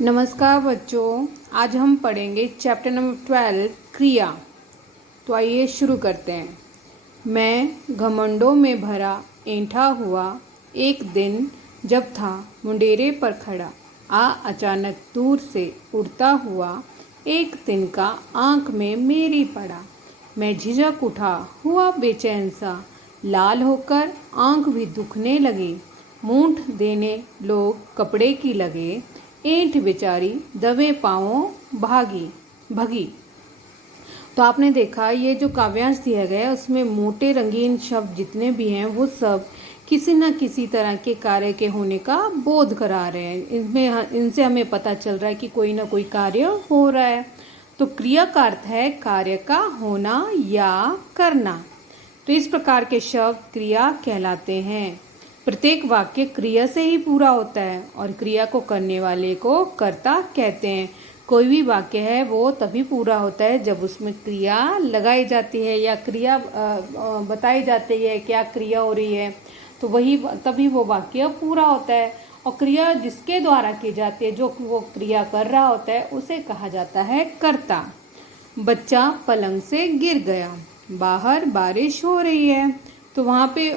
नमस्कार बच्चों, आज हम पढ़ेंगे चैप्टर नंबर 12 क्रिया। तो आइए शुरू करते हैं। मैं घमंडों में भरा ऐंठा हुआ एक दिन जब था मुंडेरे पर खड़ा, अचानक दूर से उड़ता हुआ एक तिनका आँख में मेरी पड़ा। मैं झिझक उठा, हुआ बेचैन सा, लाल होकर आँख भी दुखने लगी। मूंठ देने लोग कपड़े की लगे, ऐंठ बेचारी दबे पाँवों भगी। तो आपने देखा ये जो काव्यांश दिया गया है उसमें मोटे रंगीन शब्द जितने भी हैं वो सब किसी न किसी तरह के कार्य के होने का बोध करा रहे हैं। इनसे हमें पता चल रहा है कि कोई ना कोई कार्य हो रहा है। तो क्रिया का अर्थ है कार्य का होना या करना। तो इस प्रकार के शब्द क्रिया कहलाते हैं। प्रत्येक वाक्य क्रिया से ही पूरा होता है और क्रिया को करने वाले को कर्ता कहते हैं। कोई भी वाक्य है वो तभी पूरा होता है जब उसमें क्रिया लगाई जाती है या क्रिया बताई जाती है, क्या क्रिया हो रही है, तो वही तभी वो वाक्य पूरा होता है। और क्रिया जिसके द्वारा की जाती है, जो वो क्रिया कर रहा होता है, उसे कहा जाता है कर्ता। बच्चा पलंग से गिर गया, बाहर बारिश हो रही है। तो वहाँ पे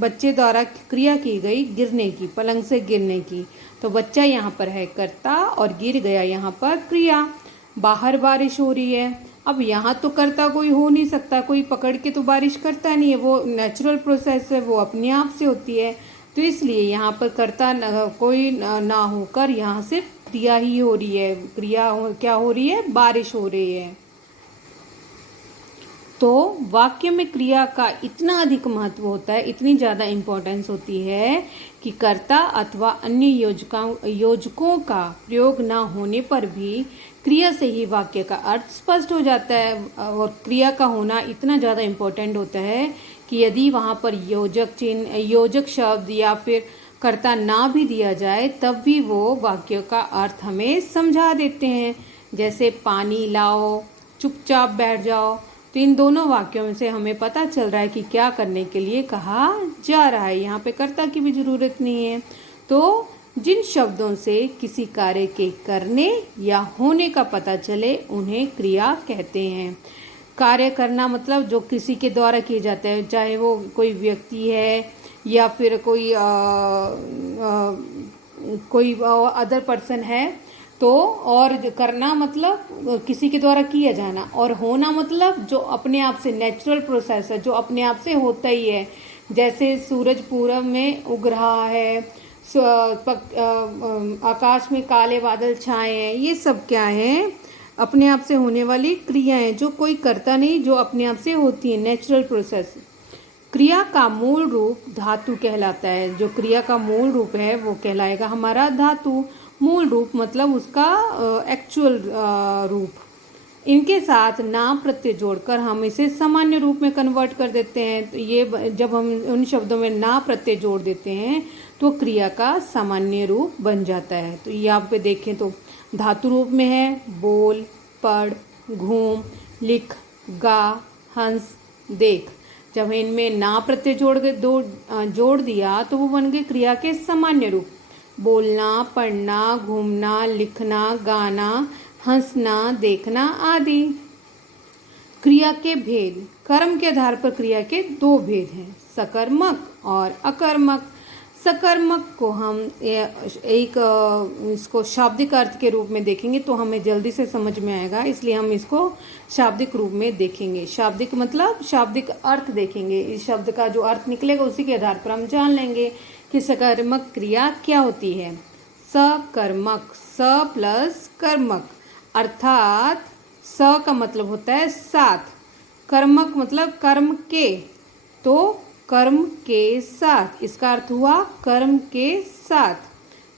बच्चे द्वारा क्रिया की गई गिरने की, पलंग से गिरने की। तो बच्चा यहाँ पर है कर्ता और गिर गया यहाँ पर क्रिया। बाहर बारिश हो रही है, अब यहाँ तो कर्ता कोई हो नहीं सकता, कोई पकड़ के तो बारिश करता नहीं है, वो नेचुरल प्रोसेस है, वो अपने आप से होती है। तो इसलिए यहाँ पर कर्ता कोई ना होकर यहाँ सिर्फ क्रिया ही हो रही है। क्या हो रही है? बारिश हो रही है। तो वाक्य में क्रिया का इतना अधिक महत्व होता है, इतनी ज़्यादा इम्पोर्टेंस होती है कि कर्ता अथवा अन्य योजकों का प्रयोग ना होने पर भी क्रिया से ही वाक्य का अर्थ स्पष्ट हो जाता है। और क्रिया का होना इतना ज़्यादा इम्पोर्टेंट होता है कि यदि वहाँ पर योजक चिन्ह, योजक शब्द या फिर कर्ता ना भी दिया जाए तब भी वो वाक्य का अर्थ हमें समझा देते हैं। जैसे पानी लाओ, चुपचाप बैठ जाओ। तो इन दोनों वाक्यों से हमें पता चल रहा है कि क्या करने के लिए कहा जा रहा है। यहाँ पे कर्ता की भी जरूरत नहीं है। तो जिन शब्दों से किसी कार्य के करने या होने का पता चले उन्हें क्रिया कहते हैं। कार्य करना मतलब जो किसी के द्वारा किए जाते हैं, चाहे वो कोई व्यक्ति है या फिर कोई अदर पर्सन है। तो और करना मतलब किसी के द्वारा किया जाना, और होना मतलब जो अपने आप से नेचुरल प्रोसेस है, जो अपने आप से होता ही है। जैसे सूरज पूरब में उग रहा है, आकाश में काले बादल छाए हैं, ये सब क्या है? अपने आप से होने वाली क्रियाएं, जो कोई करता नहीं, जो अपने आप से होती है, नेचुरल प्रोसेस। क्रिया का मूल रूप धातु कहलाता है। जो क्रिया का मूल रूप है वो कहलाएगा हमारा धातु। मूल रूप मतलब उसका एक्चुअल रूप। इनके साथ नाम प्रत्यय जोड़कर हम इसे सामान्य रूप में कन्वर्ट कर देते हैं। तो ये जब हम उन शब्दों में ना प्रत्यय जोड़ देते हैं तो क्रिया का सामान्य रूप बन जाता है। तो ये आप पे देखें तो धातु रूप में है बोल, पढ़, घूम, लिख, गा, हंस, देख। जब इनमें ना प्रत्यय जोड़ दिया तो वो बन गए क्रिया के सामान्य रूप। बोलना, पढ़ना, घूमना, लिखना, गाना, हंसना, देखना आदि। क्रिया के भेद। कर्म के आधार पर क्रिया के दो भेद हैं, सकर्मक और अकर्मक। सकर्मक को हम इसको शाब्दिक अर्थ के रूप में देखेंगे तो हमें जल्दी से समझ में आएगा, इसलिए हम इसको शाब्दिक रूप में देखेंगे। शाब्दिक मतलब शाब्दिक अर्थ देखेंगे। इस शब्द का जो अर्थ निकलेगा उसी के आधार पर हम जान लेंगे कि सकर्मक क्रिया क्या होती है। सकर्मक, स प्लस कर्मक, अर्थात स का मतलब होता है साथ, कर्मक मतलब कर्म के, तो कर्म के साथ, इसका अर्थ हुआ कर्म के साथ।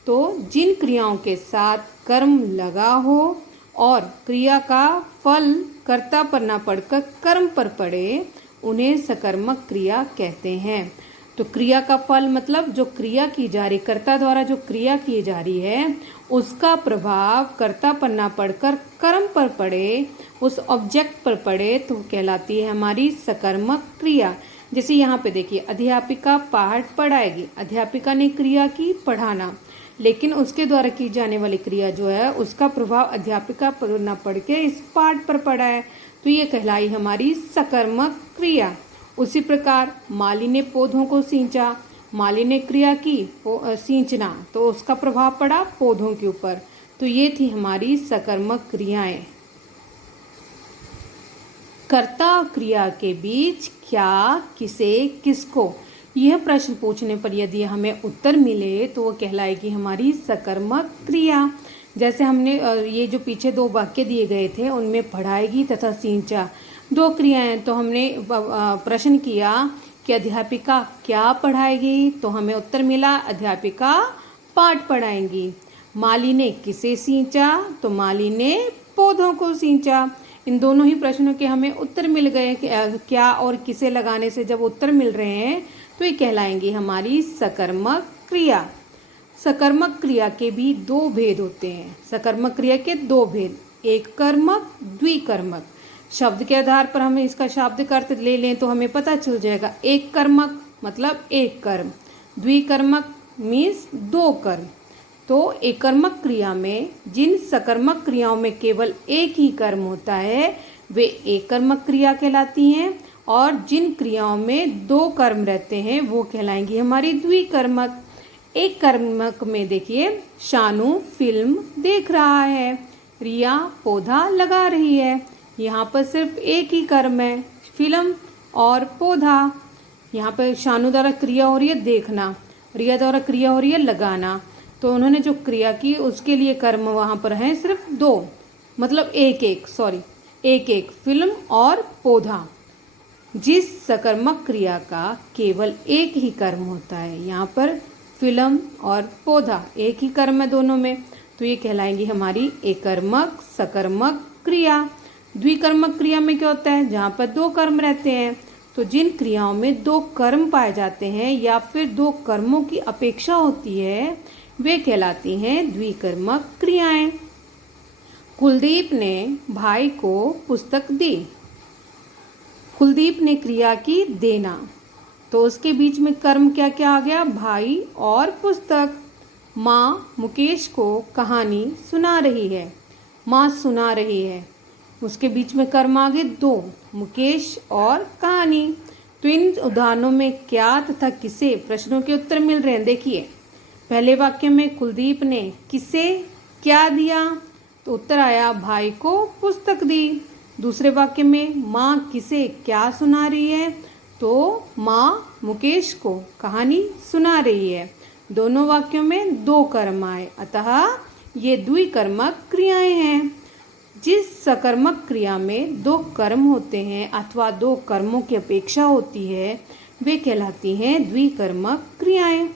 तो जिन क्रियाओं के साथ कर्म लगा हो और क्रिया का फल कर्ता पर ना पड़कर कर्म पर पड़े उन्हें सकर्मक क्रिया कहते हैं। तो क्रिया का फल मतलब जो क्रिया की जा रही, कर्ता द्वारा जो क्रिया की जा रही है उसका प्रभाव कर्ता पर ना पड़कर कर्म पर पड़े, उस ऑब्जेक्ट पर पड़े, तो कहलाती है हमारी सकर्मक क्रिया। जैसे यहाँ पे देखिए, अध्यापिका पाठ पढ़ाएगी, अध्यापिका ने क्रिया की पढ़ाना। लेकिन उसके द्वारा की जाने वाली क्रिया जो है उसका प्रभाव अध्यापिका पर न पड़ के इस पाठ पर पड़ा है, तो ये कहलाई हमारी सकर्मक क्रिया। उसी प्रकार माली ने पौधों को सींचा, माली ने क्रिया की सींचना, तो उसका प्रभाव पड़ा पौधों के ऊपर। तो ये थी हमारी सकर्मक क्रियाएं। कर्ता और क्रिया के बीच क्या, किसे, किसको, यह प्रश्न पूछने पर यदि हमें उत्तर मिले तो वो कहलाएगी हमारी सकर्मक क्रिया। जैसे हमने ये जो पीछे दो वाक्य दिए गए थे उनमें पढ़ाएगी तथा सींचा दो क्रियाएं, तो हमने प्रश्न किया कि अध्यापिका क्या पढ़ाएगी, तो हमें उत्तर मिला अध्यापिका पाठ पढ़ाएंगी। माली ने किसे सींचा, तो माली ने पौधों को सींचा। इन दोनों ही प्रश्नों के हमें उत्तर मिल गए। क्या और किसे लगाने से जब उत्तर मिल रहे हैं तो ये कहलाएंगी हमारी सकर्मक क्रिया। सकर्मक क्रिया के भी दो भेद होते हैं। सकर्मक क्रिया के दो भेद, एक कर्मक, द्विकर्मक। शब्द के आधार पर हमें इसका शाब्दिक अर्थ ले लें तो हमें पता चल जाएगा। एक कर्मक मतलब एक कर्म, द्विकर्मक मीन्स दो कर्म। तो एक कर्मक क्रिया में जिन सकर्मक क्रियाओं में केवल एक ही कर्म होता है वे एक कर्मक क्रिया कहलाती हैं, और जिन क्रियाओं में दो कर्म रहते हैं वो कहलाएंगी हमारी द्विकर्मक। एक कर्मक में देखिए, शानू फिल्म देख रहा है, रिया पौधा लगा रही है। यहाँ पर सिर्फ एक ही कर्म है, फिल्म और पौधा। यहाँ पर शानू द्वारा क्रिया हो रही है देखना, रिया द्वारा क्रिया हो रही है लगाना। तो उन्होंने जो क्रिया की उसके लिए कर्म वहाँ पर हैं सिर्फ दो, मतलब एक एक फिल्म और पौधा। जिस सकर्मक क्रिया का केवल एक ही कर्म होता है, यहाँ पर फिल्म और पौधा एक ही कर्म है दोनों में, तो ये कहलाएंगी हमारी एकर्मक सकर्मक क्रिया। द्विकर्मक क्रिया में क्या होता है, जहाँ पर दो कर्म रहते हैं। तो जिन क्रियाओं में दो कर्म पाए जाते हैं या फिर दो कर्मों की अपेक्षा होती है वे कहलाती हैं द्विकर्मक क्रियाएं। कुलदीप ने भाई को पुस्तक दी। कुलदीप ने क्रिया की देना, तो उसके बीच में कर्म क्या क्या आ गया, भाई और पुस्तक। माँ मुकेश को कहानी सुना रही है, माँ सुना रही है, उसके बीच में कर्म आ गए दो, मुकेश और कहानी। तो इन उदाहरणों में क्या तथा किसे प्रश्नों के उत्तर मिल रहे हैं। देखिए, पहले वाक्य में कुलदीप ने किसे क्या दिया, तो उत्तर आया भाई को पुस्तक दी। दूसरे वाक्य में माँ किसे क्या सुना रही है, तो माँ मुकेश को कहानी सुना रही है। दोनों वाक्यों में दो कर्म आए, अतः ये द्विकर्मक क्रियाएं हैं। जिस सकर्मक क्रिया में दो कर्म होते हैं अथवा दो कर्मों की अपेक्षा होती है वे कहलाती हैं द्विकर्मक क्रियाएं।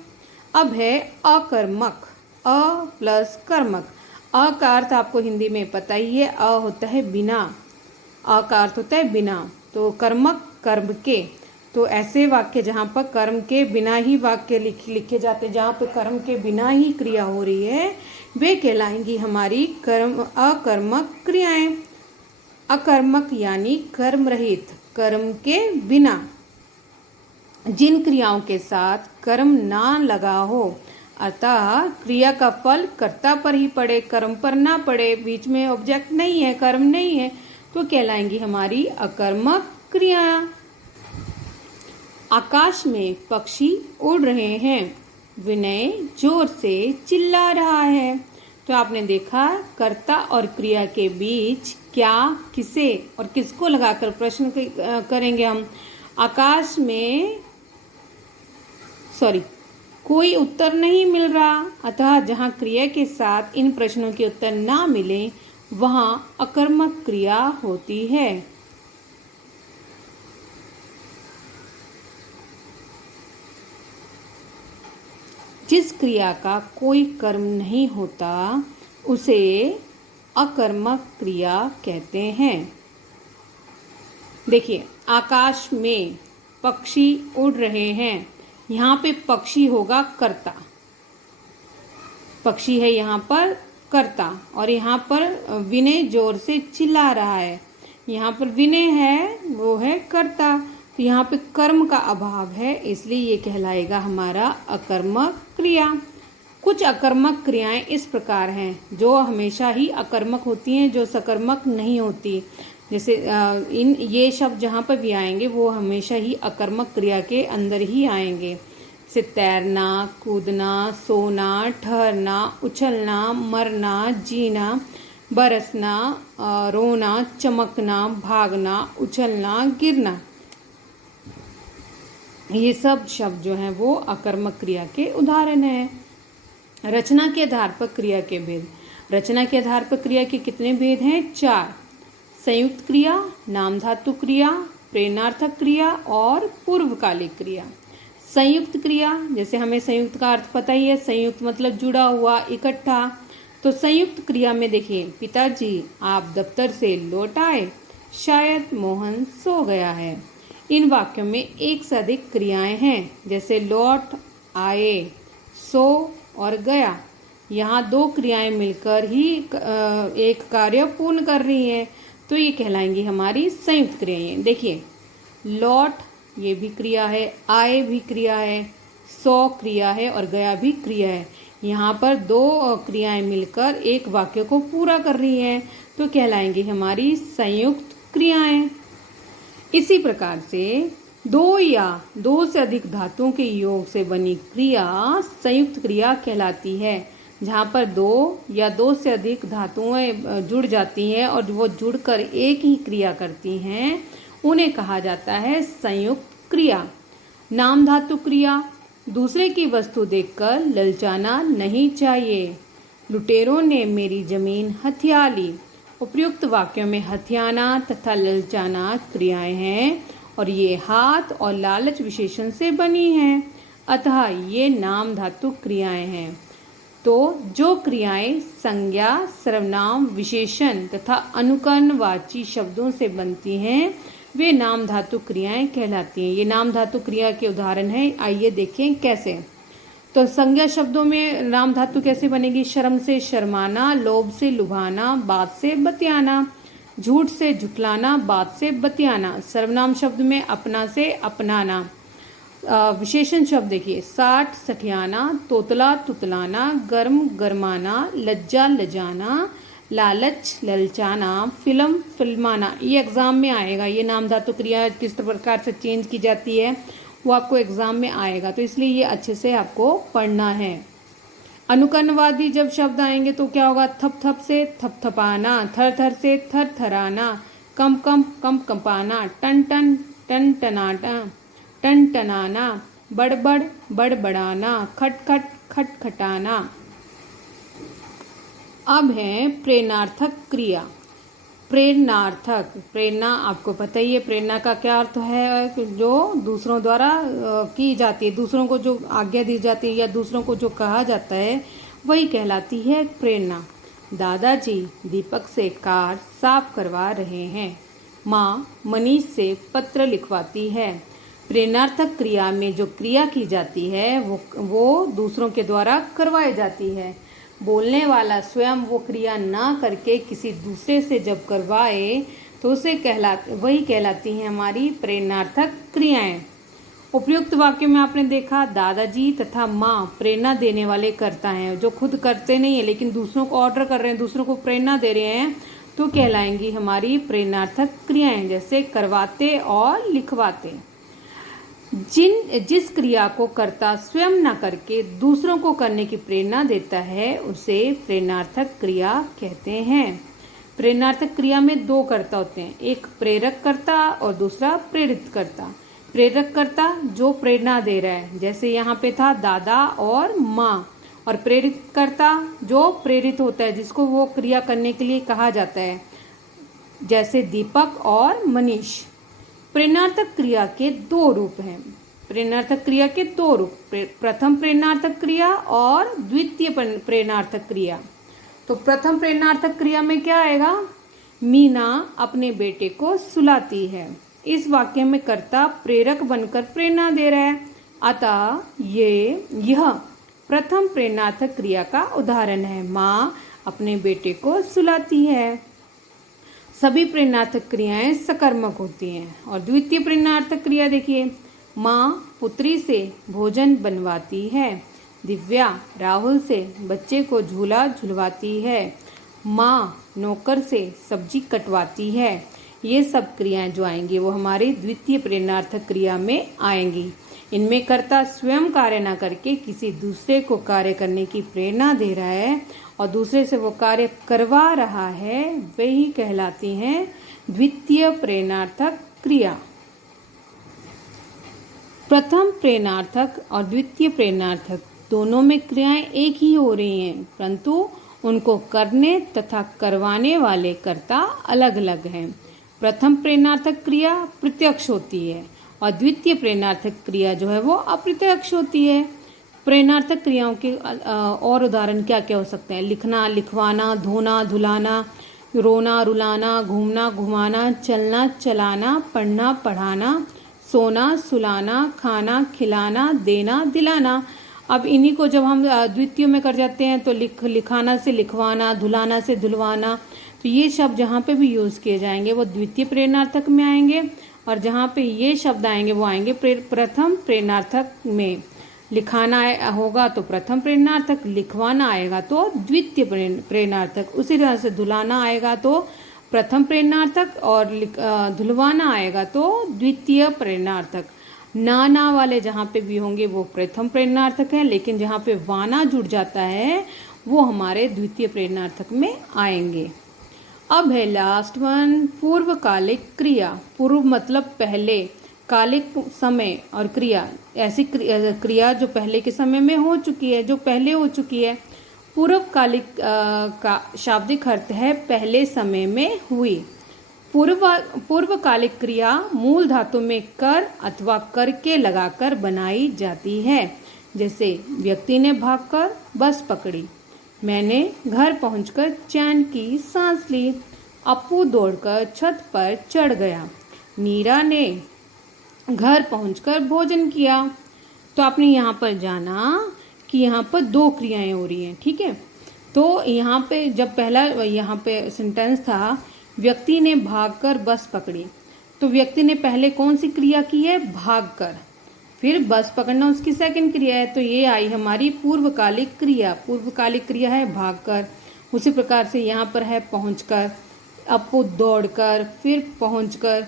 अब है अकर्मक, अ प्लस कर्मक। अ का अर्थ आपको हिंदी में पता ही है, अ होता है बिना, अ का अर्थ होता है बिना। तो कर्मक कर्म के, तो ऐसे वाक्य जहाँ पर कर्म के बिना ही वाक्य लिखे जाते, जहाँ पर कर्म के बिना ही क्रिया हो रही है वे कहलाएंगी हमारी अकर्मक क्रियाएं। अकर्मक यानी कर्म रहित, कर्म के बिना। जिन क्रियाओं के साथ कर्म ना लगा हो, अतः क्रिया का फल कर्ता पर ही पड़े, कर्म पर ना पड़े, बीच में ऑब्जेक्ट नहीं है, कर्म नहीं है, तो कहलाएंगी हमारी अकर्मक क्रिया। आकाश में पक्षी उड़ रहे हैं, विनय जोर से चिल्ला रहा है। तो आपने देखा कर्ता और क्रिया के बीच क्या, किसे और किसको लगाकर प्रश्न करेंगे हम। आकाश में कोई उत्तर नहीं मिल रहा, अतः जहाँ क्रिया के साथ इन प्रश्नों के उत्तर ना मिले वहाँ अकर्मक क्रिया होती है। जिस क्रिया का कोई कर्म नहीं होता उसे अकर्मक क्रिया कहते हैं। देखिए, आकाश में पक्षी उड़ रहे हैं, यहाँ पे पक्षी होगा कर्ता, पक्षी है यहाँ पर कर्ता, और यहाँ पर विनय जोर से चिल्ला रहा है, यहाँ पर विनय है वो है कर्ता। तो यहाँ पे कर्म का अभाव है, इसलिए ये कहलाएगा हमारा अकर्मक क्रिया। कुछ अकर्मक क्रियाएं इस प्रकार हैं जो हमेशा ही अकर्मक होती हैं, जो सकर्मक नहीं होती। जैसे इन ये शब्द जहाँ पर भी आएंगे वो हमेशा ही अकर्मक क्रिया के अंदर ही आएंगे। जैसे तैरना, कूदना, सोना, ठहरना, उछलना, मरना, जीना, बरसना, रोना, चमकना, भागना, उछलना, गिरना। ये सब शब्द जो हैं वो अकर्मक क्रिया के उदाहरण हैं। रचना के आधार पर क्रिया के भेद। रचना के आधार पर क्रिया के कितने भेद हैं? 4। संयुक्त क्रिया, नाम धातु क्रिया, प्रेरणार्थक क्रिया और पूर्वकालिक क्रिया। संयुक्त क्रिया, जैसे हमें संयुक्त का अर्थ पता ही है, संयुक्त मतलब जुड़ा हुआ, इकट्ठा। तो संयुक्त क्रिया में देखिए, पिताजी आप दफ्तर से लौट आए, शायद मोहन सो गया है। इन वाक्यों में एक से अधिक क्रियाएं हैं, जैसे लौट, आए, सो और गया। यहाँ 2 क्रियाएं मिलकर ही एक कार्य पूर्ण कर रही हैं, तो ये कहलाएंगी हमारी संयुक्त क्रियाएं। देखिए, लौट ये भी क्रिया है, आए भी क्रिया है, सो क्रिया है और गया भी क्रिया है। यहाँ पर 2 क्रियाएं मिलकर एक वाक्य को पूरा कर रही हैं, तो कहलाएंगी हमारी संयुक्त क्रियाएं। इसी प्रकार से 2 या 2 से अधिक धातुओं के योग से बनी क्रिया संयुक्त क्रिया कहलाती है। जहाँ पर 2 या 2 से अधिक धातुएं जुड़ जाती हैं और वो जुड़कर एक ही क्रिया करती हैं, उन्हें कहा जाता है संयुक्त क्रिया। नाम धातु क्रिया, दूसरे की वस्तु देखकर ललचाना नहीं चाहिए। लुटेरों ने मेरी जमीन हथिया ली। उपयुक्त वाक्यों में हथियाना तथा ललचाना क्रियाएं हैं और ये हाथ और लालच विशेषण से बनी हैं, अतः ये नाम धातु क्रियाएं हैं। तो जो क्रियाएं संज्ञा, सर्वनाम, विशेषण तथा अनुकरणवाची शब्दों से बनती हैं वे नाम धातु क्रियाएं कहलाती हैं। ये नाम धातु क्रिया के उदाहरण हैं, आइए देखें कैसे। तो संज्ञा शब्दों में नाम धातु कैसे बनेगी? शर्म से शर्माना, लोभ से लुभाना, बात से बतियाना, झूठ से झुठलाना, बात से बतियाना। सर्वनाम शब्द में अपना से अपनाना। विशेषण शब्द देखिए, साठ सठियाना, तोतला तुतलाना, गर्म गरमाना, लज्जा लजाना, लालच ललचाना, फिल्म फिल्माना। ये एग्जाम में आएगा। ये नाम धातु क्रिया किस प्रकार से चेंज की जाती है वो आपको एग्जाम में आएगा, तो इसलिए ये अच्छे से आपको पढ़ना है। अनुकरणवादी जब शब्द आएंगे तो क्या होगा? थप थप से थपथपाना, थर थर से थर थराना, कम कम कम कंपाना, टन टन टन टनाना, टन टनाना, बड़बड़ बड़बड़ाना, खट खट खट खटाना। अब है प्रेरणार्थक क्रिया। प्रेरणार्थक, प्रेरणा आपको पता ही है, प्रेरणा का क्या अर्थ है? जो दूसरों द्वारा की जाती है, दूसरों को जो आज्ञा दी जाती है या दूसरों को जो कहा जाता है वही कहलाती है प्रेरणा। दादाजी दीपक से कार साफ करवा रहे हैं। माँ मनीष से पत्र लिखवाती है। प्रेरणार्थक क्रिया में जो क्रिया की जाती है वो दूसरों के द्वारा करवाई जाती है। बोलने वाला स्वयं वो क्रिया ना करके किसी दूसरे से जब करवाए तो उसे वही कहलाती हैं हमारी प्रेरणार्थक क्रियाएं। उपयुक्त वाक्य में आपने देखा, दादाजी तथा माँ प्रेरणा देने वाले कर्ता हैं, जो खुद करते नहीं है लेकिन दूसरों को ऑर्डर कर रहे हैं, दूसरों को प्रेरणा दे रहे हैं, तो कहलाएंगी हमारी प्रेरणार्थक क्रियाएं, जैसे करवाते और लिखवाते। जिस क्रिया को कर्ता स्वयं न करके दूसरों को करने की प्रेरणा देता है उसे प्रेरणार्थक क्रिया कहते हैं। प्रेरणार्थक क्रिया में 2 कर्ता होते हैं, एक प्रेरक कर्ता और दूसरा प्रेरित कर्ता। प्रेरक कर्ता जो प्रेरणा दे रहा है, जैसे यहाँ पे था दादा और माँ, और प्रेरित कर्ता जो प्रेरित होता है, जिसको वो क्रिया करने के लिए कहा जाता है, जैसे दीपक और मनीष। प्रेरणार्थक क्रिया के 2 रूप हैं। प्रेरणार्थक क्रिया के 2 रूप, प्रथम प्रेरणार्थक क्रिया और द्वितीय प्रेरणार्थक क्रिया। तो प्रथम प्रेरणार्थक क्रिया में क्या आएगा? मीना अपने बेटे को सुलाती है। इस वाक्य में कर्ता प्रेरक बनकर प्रेरणा दे रहा है, अतः यह प्रथम प्रेरणार्थक क्रिया का उदाहरण है। माँ अपने बेटे को सुलाती है। सभी प्रेरणार्थक क्रियाएं सकर्मक होती हैं। और द्वितीय प्रेरणार्थक क्रिया देखिए, माँ पुत्री से भोजन बनवाती है। दिव्या राहुल से बच्चे को झूला झुलवाती है। माँ नौकर से सब्जी कटवाती है। ये सब क्रियाएं जो आएंगी वो हमारी द्वितीय प्रेरणार्थक क्रिया में आएंगी। इनमें कर्ता स्वयं कार्य न करके किसी दूसरे को कार्य करने की प्रेरणा दे रहा है और दूसरे से वो कार्य करवा रहा है, वही कहलाती हैं द्वितीय प्रेरणार्थक क्रिया। प्रथम प्रेरणार्थक और द्वितीय प्रेरणार्थक दोनों में क्रियाएं एक ही हो रही हैं, परंतु उनको करने तथा करवाने वाले कर्ता अलग अलग हैं। प्रथम प्रेरणार्थक क्रिया प्रत्यक्ष होती है और द्वितीय प्रेरणार्थक क्रिया जो है वो अप्रत्यक्ष होती है। प्रेरणार्थक क्रियाओं के और उदाहरण क्या क्या हो सकते हैं? लिखना, लिखवाना, धोना, धुलाना, रोना, रुलाना, घूमना, घुमाना, चलना, चलाना, पढ़ना, पढ़ाना, सोना, सुलाना, खाना, खिलाना, देना, दिलाना। अब इन्हीं को जब हम द्वितीय में कर जाते हैं तो लिखाना से लिखवाना, धुलाना से धुलवाना, तो ये शब्द जहाँ पे भी यूज़ किए जाएंगे वो द्वितीय प्रेरणार्थक में आएंगे और जहाँ पे ये शब्द आएंगे वो आएंगे प्रथम प्रेरणार्थक में। लिखाना होगा तो प्रथम प्रेरणार्थक, लिखवाना आएगा तो द्वितीय प्रेरणार्थक, उसी तरह से धुलाना आएगा तो प्रथम प्रेरणार्थक और धुलवाना आएगा तो द्वितीय प्रेरणार्थक। ना वाले जहाँ पे भी होंगे वो प्रथम प्रेरणार्थक है, लेकिन जहाँ पे वाना जुड़ जाता है वो हमारे द्वितीय प्रेरणार्थक में आएंगे। अब है लास्ट वन, पूर्वकालिक क्रिया। पूर्व मतलब पहले, कालिक समय और क्रिया ऐसी क्रिया जो पहले के समय में हो चुकी है, जो पहले हो चुकी है। पूर्वकालिक का शाब्दिक अर्थ है पहले समय में हुई। पूर्वकालिक क्रिया मूल धातु में कर अथवा करके लगाकर बनाई जाती है। जैसे व्यक्ति ने भागकर बस पकड़ी, मैंने घर पहुंचकर चैन की सांस ली, अप्पू दौड़कर छत पर चढ़ गया, नीरा ने घर पहुंचकर भोजन किया। तो आपने यहाँ पर जाना कि यहाँ पर दो क्रियाएं हो रही हैं, ठीक है। तो यहाँ पे जब पहला यहाँ पे सेंटेंस था व्यक्ति ने भागकर बस पकड़ी, तो व्यक्ति ने पहले कौन सी क्रिया की है? भागकर। फिर बस पकड़ना उसकी सेकंड क्रिया है, तो ये आई हमारी पूर्वकालिक क्रिया। पूर्वकालिक क्रिया है भागकर। उसी प्रकार से यहाँ पर है पहुंचकर, अप्पू दौड़कर, फिर पहुंचकर।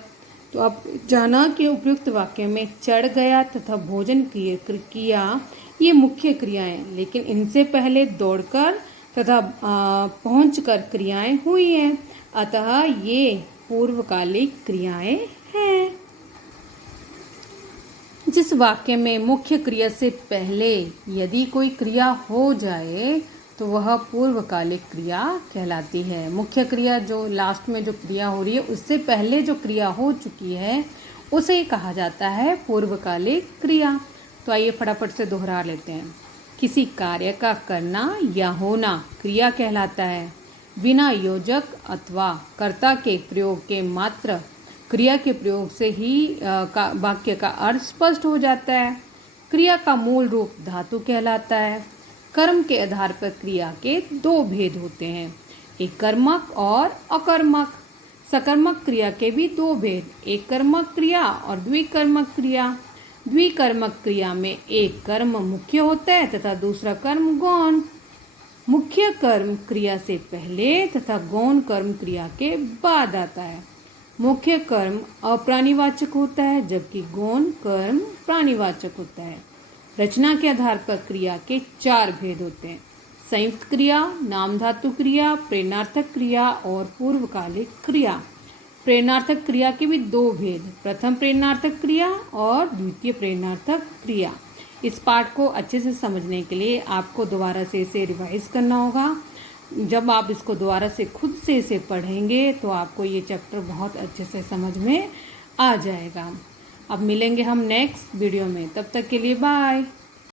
तो अब जाना कि उपयुक्त वाक्य में चढ़ गया तथा भोजन किया ये मुख्य क्रियाएं, लेकिन इनसे पहले दौड़कर तथा पहुंचकर क्रियाएं हुई हैं, अतः ये पूर्वकालिक क्रियाएं हैं। जिस वाक्य में मुख्य क्रिया से पहले यदि कोई क्रिया हो जाए तो वह पूर्वकालिक क्रिया कहलाती है। मुख्य क्रिया जो लास्ट में जो क्रिया हो रही है उससे पहले जो क्रिया हो चुकी है उसे कहा जाता है पूर्वकालिक क्रिया। तो आइए फटाफट से दोहरा लेते हैं। किसी कार्य का करना या होना क्रिया कहलाता है। बिना योजक अथवा कर्ता के प्रयोग के मात्र क्रिया के प्रयोग से ही वाक्य का अर्थ स्पष्ट हो जाता है। क्रिया का मूल रूप धातु कहलाता है। कर्म के आधार पर क्रिया के दो भेद होते हैं, एक कर्मक और अकर्मक। सकर्मक क्रिया के भी दो भेद, एक कर्मक क्रिया और द्विकर्मक क्रिया। द्विकर्मक क्रिया में एक कर्म मुख्य होता है तथा दूसरा कर्म गौण। मुख्य कर्म क्रिया से पहले तथा गौण कर्म क्रिया के बाद आता है। मुख्य कर्म अप्राणीवाचक होता है जबकि गौण कर्म प्राणीवाचक होता है। रचना के आधार पर क्रिया के चार भेद होते हैं, संयुक्त क्रिया, नाम धातु क्रिया, प्रेरणार्थक क्रिया और पूर्वकालिक क्रिया। प्रेरणार्थक क्रिया के भी दो भेद, प्रथम प्रेरणार्थक क्रिया और द्वितीय प्रेरणार्थक क्रिया। इस पाठ को अच्छे से समझने के लिए आपको दोबारा से इसे रिवाइज करना होगा। जब आप इसको दोबारा से खुद से इसे पढ़ेंगे तो आपको ये चैप्टर बहुत अच्छे से समझ में आ जाएगा। अब मिलेंगे हम नेक्स्ट वीडियो में, तब तक के लिए बाय।